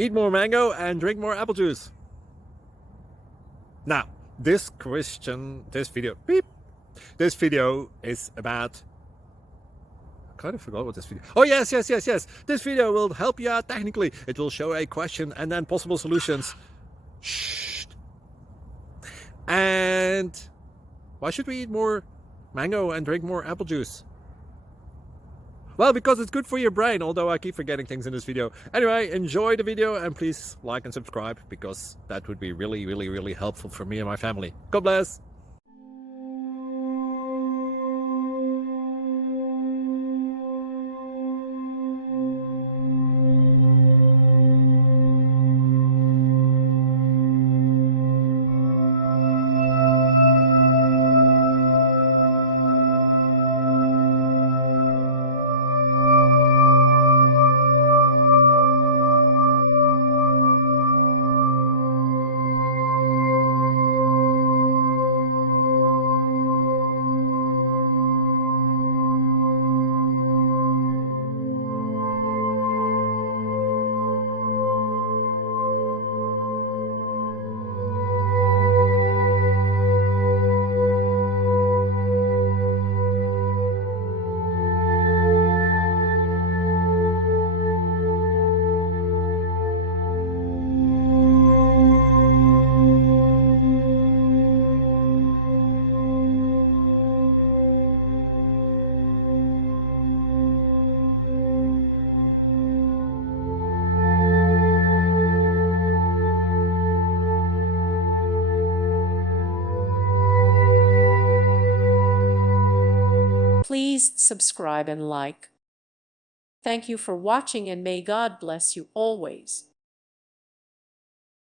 Eat more mango and drink more apple juice. Now, this video is about, I kind of forgot what this video. Oh, yes. This video will help you out technically. It will show a question and then possible solutions. Shh. And why should we eat more mango and drink more apple juice? Well, because it's good for your brain, although I keep forgetting things in this video. Anyway, enjoy the video and please like and subscribe, because that would be really helpful for me and my family. God bless! Please subscribe and like. Thank you for watching, and may God bless you always.